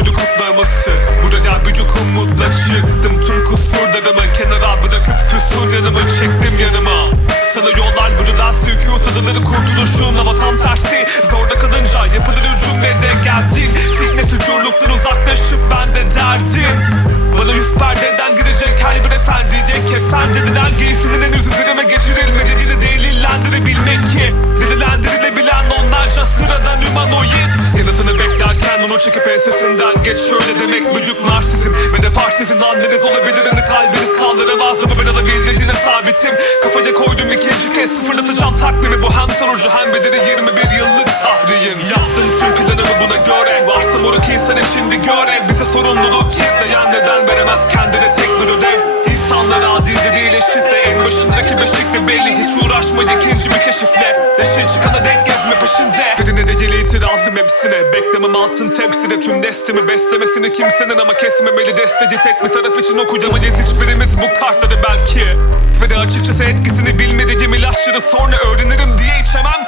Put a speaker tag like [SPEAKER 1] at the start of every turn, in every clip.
[SPEAKER 1] Okudu kutlaması. Buraya büyük umutla çıktım. Tüm kusurlarımı kenara bırakıp Füsun yanımı çektim yanıma. Sanıyorlar buralar sükut adaları kurtuluşun ama onu çekip ensesinden Geç. Şöyle demek büyük narsizm. Ve de parsizin haliniz olabilir. Hani kalbiniz kaldıramaz Ama ben alabildiğine sabitim. Kafaya koydum ikinci kez. Sıfırlatacağım takvimi. Bu hem sonucu hem bedeli 21 yıllık tahriyim. Yaptım tüm planımı buna göre. Varsa moruk insan için bir görev Bize sorumluluk kitleyen neden veremez kendine tek bir ödev. İnsanlar adil de değil eşitle En başındaki beşikli belli. Hiç uğraşma ikinci itirazım hepsine. Beklemem altın tepside tüm destimi Beslemesini kimsenin ama kesmemeli desteci Tek bir taraf için okuyamayız hiçbirimiz bu kartları belki. Ve de açıkçası etkisini bilmediğim ilaçları sonra öğrenirim diye içemem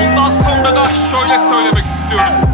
[SPEAKER 1] Ondan sonra da şöyle söylemek istiyorum